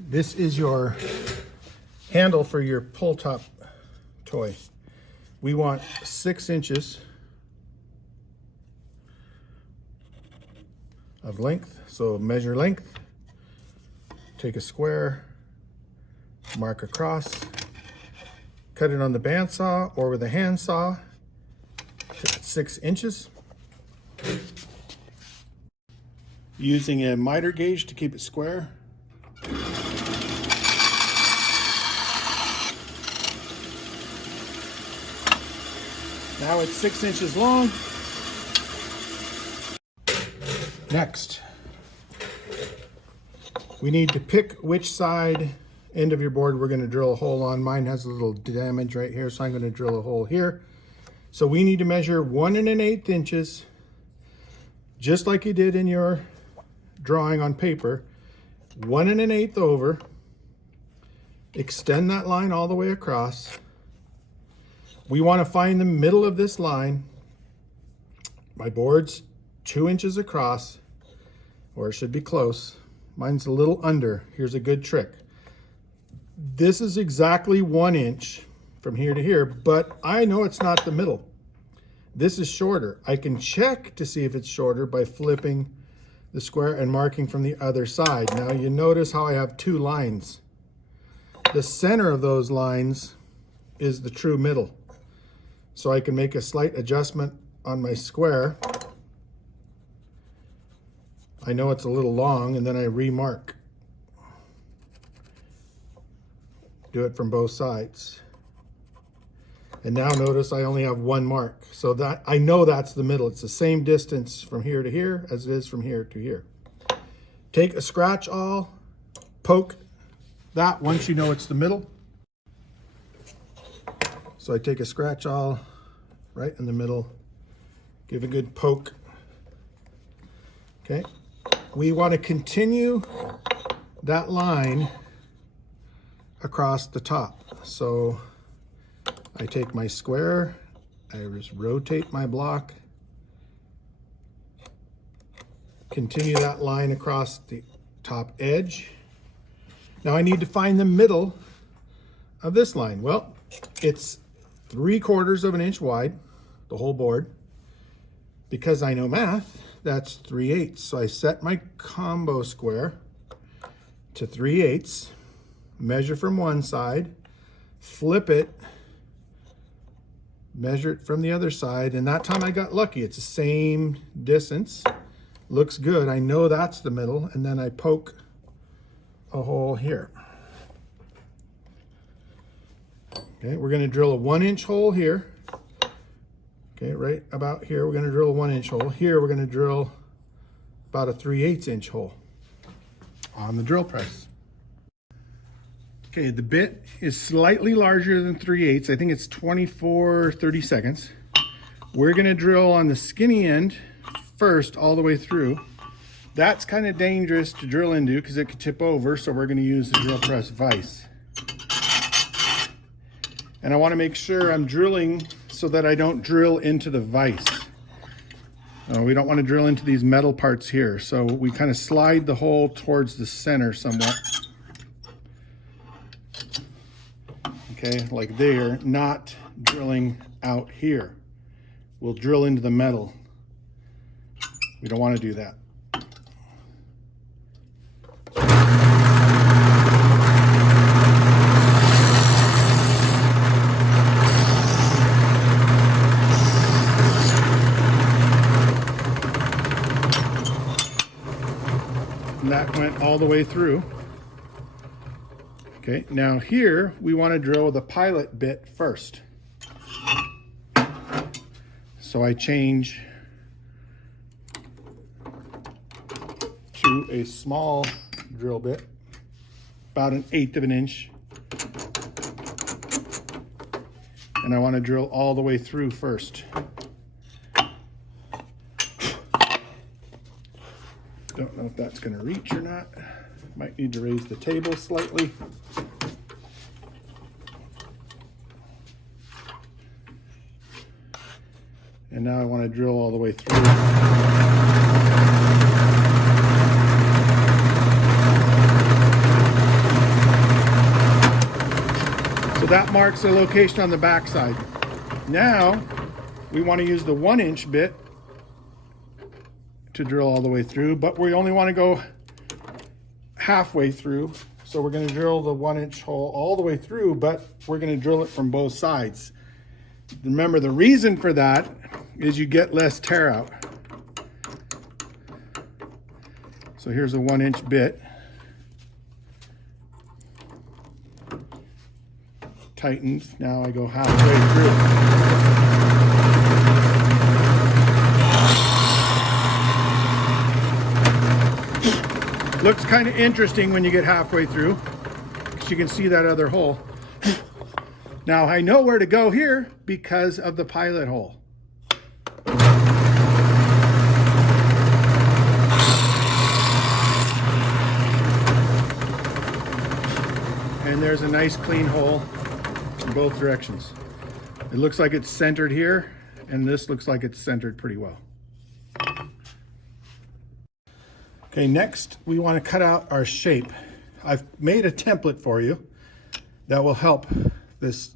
This is your handle for your pull top toy. We want 6 inches of length, so measure length, take a square, mark across, cut it on the bandsaw or with a hand saw to 6 inches. Using a miter gauge to keep it square. Now it's 6 inches long. Next, we need to pick which side end of your board we're going to drill a hole on. Mine has a little damage right here, so I'm going to drill a hole here. So we need to measure 1 1/8 inches, just like you did in your drawing on paper. 1 1/8 over. Extend that line all the way across. We want to find the middle of this line. My board's 2 inches across, or it should be close. Mine's a little under. Here's a good trick. This is exactly 1 inch from here to here, but I know it's not the middle. This is shorter. I can check to see if it's shorter by flipping the square and marking from the other side. Now you notice how I have 2 lines. The center of those lines is the true middle. So I can make a slight adjustment on my square. I know it's a little long, and then I remark. Do it from both sides. And now notice I only have 1 mark. So that I know that's the middle. It's the same distance from here to here as it is from here to here. Take a scratch awl, poke that once you know it's the middle. So I take a scratch awl right in the middle, give a good poke. Okay, we want to continue that line across the top. So I take my square, I just rotate my block, continue that line across the top edge. Now I need to find the middle of this line. Well, it's 3/4 of an inch wide, the whole board. Because I know math, that's 3/8. So I set my combo square to 3/8, measure from one side, flip it, measure it from the other side, and that time I got lucky. It's the same distance. Looks good. I know that's the middle, and then I poke a hole here. Okay, we're going to drill a 1 inch hole here. Okay, right about here, we're going to drill a 1 inch hole. Here, we're going to drill about a 3/8 inch hole on the drill press. Okay, the bit is slightly larger than 3/8. I think it's 24 32nds. We're going to drill on the skinny end first all the way through. That's kind of dangerous to drill into because it could tip over, so we're going to use the drill press vise. And I want to make sure I'm drilling so that I don't drill into the vise. We don't want to drill into these metal parts here, so we kind of slide the hole towards the center somewhat. Okay, like there, not drilling out here. We'll drill into the metal. We don't want to do that. And that went all the way through. Okay, now here we want to drill the pilot bit first. So I change to a small drill bit, about 1/8 of an inch. And I want to drill all the way through first. Don't know if that's going to reach or not. Might need to raise the table slightly. And now I want to drill all the way through. that marks the location on the back side. Now we want to use the 1-inch bit to drill all the way through, but we only want to go halfway through. So we're going to drill the 1-inch hole all the way through, but we're going to drill it from both sides. Remember, the reason for that is you get less tear out. So here's a 1-inch bit. Tightens. Now I go halfway through. Looks kind of interesting when you get halfway through, because you can see that other hole. Now I know where to go here because of the pilot hole. And there's a nice clean hole in both directions. It looks like it's centered here, and this looks like it's centered pretty well. Okay, next we want to cut out our shape. I've made a template for you that will help this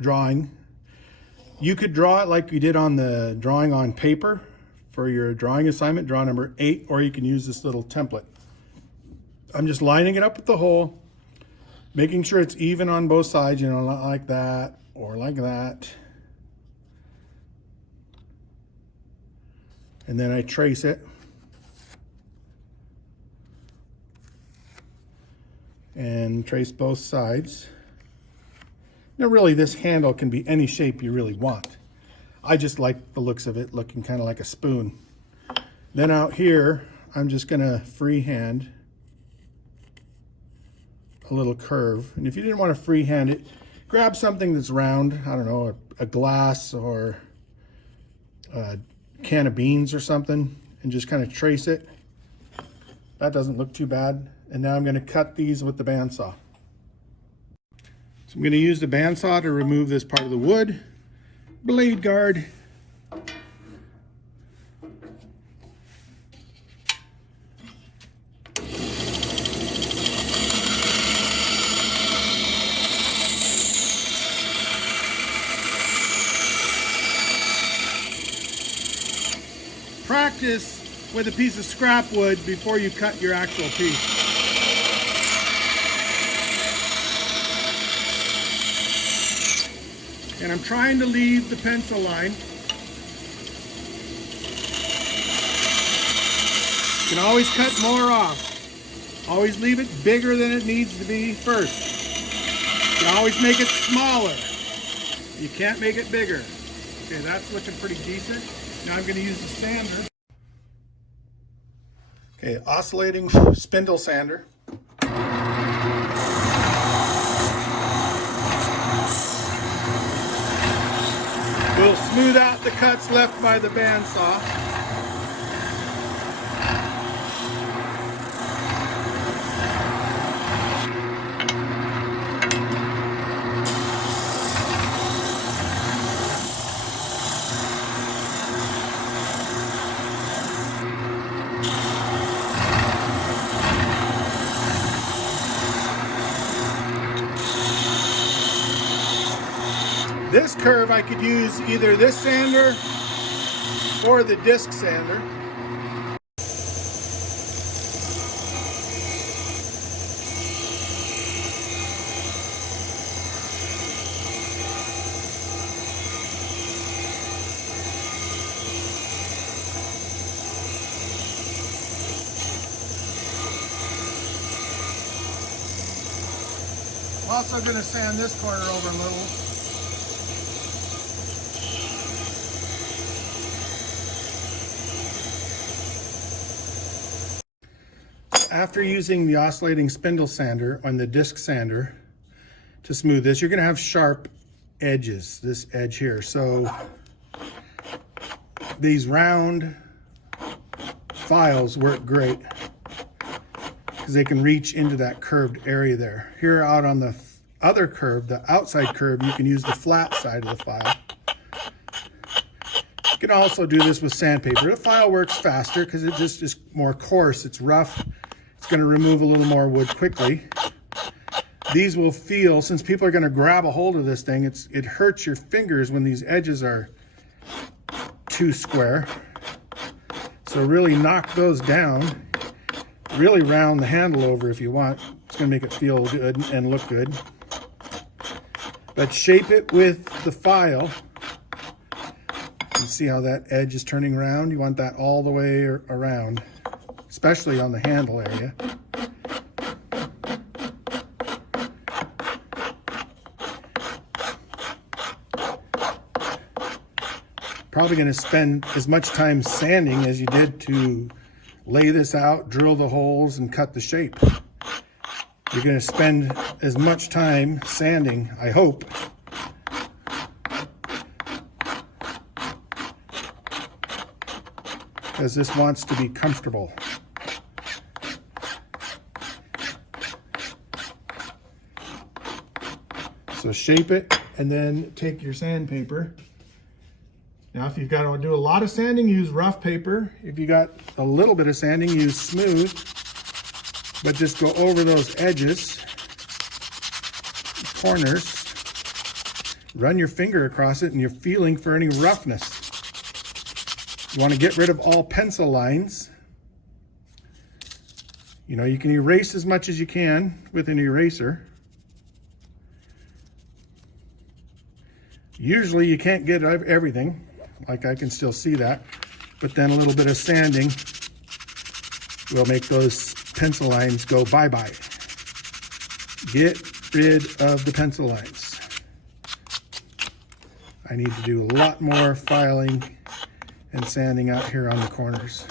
drawing. You could draw it like you did on the drawing on paper for your drawing assignment, draw number 8, or you can use this little template. I'm just lining it up with the hole, making sure it's even on both sides, you know, not like that or like that. And then I trace it. And trace both sides. Now really this handle can be any shape you really want. I just like the looks of it looking kind of like a spoon. Then out here, I'm just gonna freehand a little curve. And if you didn't want to freehand it, grab something that's round, I don't know, a glass or a can of beans or something, and just kind of trace it. That doesn't look too bad. And now I'm going to cut these with the bandsaw. So I'm going to use the bandsaw to remove this part of the wood. Blade guard. Practice with a piece of scrap wood before you cut your actual piece. And I'm trying to leave the pencil line. You can always cut more off. Always leave it bigger than it needs to be first. You can always make it smaller. You can't make it bigger. Okay, that's looking pretty decent. Now I'm going to use the sander. Okay, oscillating spindle sander. We'll smooth out the cuts left by the bandsaw. This curve I could use either this sander or the disc sander. I'm also going to sand this corner over a little. After using the oscillating spindle sander on the disc sander to smooth this, you're going to have sharp edges, this edge here. So these round files work great because they can reach into that curved area there. Here out on the other curve, the outside curve, you can use the flat side of the file. You can also do this with sandpaper. The file works faster because it just is more coarse. It's rough. It's going to remove a little more wood quickly. these will feel, since people are going to grab a hold of this thing, it hurts your fingers when these edges are too square. So really knock those down. Really round the handle over if you want. It's going to make it feel good and look good. But shape it with the file. You see how that edge is turning around? You want that all the way around, especially on the handle area. Probably going to spend as much time sanding as you did to lay this out, drill the holes, and cut the shape. You're going to spend as much time sanding, I hope, because this wants to be comfortable. So shape it and then take your sandpaper. Now, if you've got to do a lot of sanding, use rough paper. If you got a little bit of sanding, use smooth. But just go over those edges, corners. Run your finger across it and you're feeling for any roughness. You want to get rid of all pencil lines. You know, you can erase as much as you can with an eraser. Usually you can't get everything. Like I can still see that, but then a little bit of sanding will make those pencil lines go bye-bye. Get rid of the pencil lines. I need to do a lot more filing and sanding out here on the corners.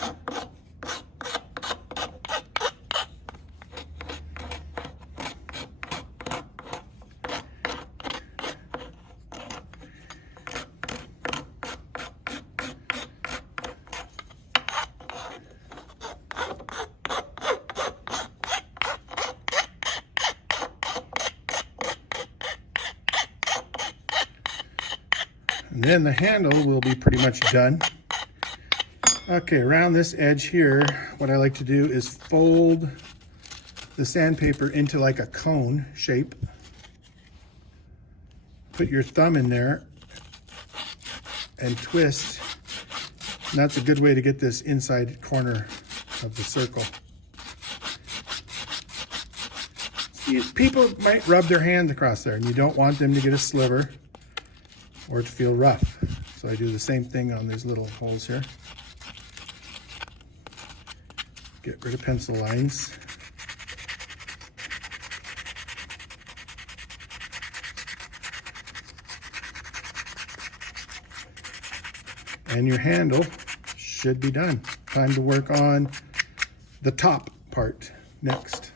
And then the handle will be pretty much done. Okay, around this edge here, what I like to do is fold the sandpaper into like a cone shape. Put your thumb in there and twist. And that's a good way to get this inside corner of the circle. People might rub their hands across there and you don't want them to get a sliver or to feel rough. So I do the same thing on these little holes here. Get rid of pencil lines. And your handle should be done. Time to work on the top part next.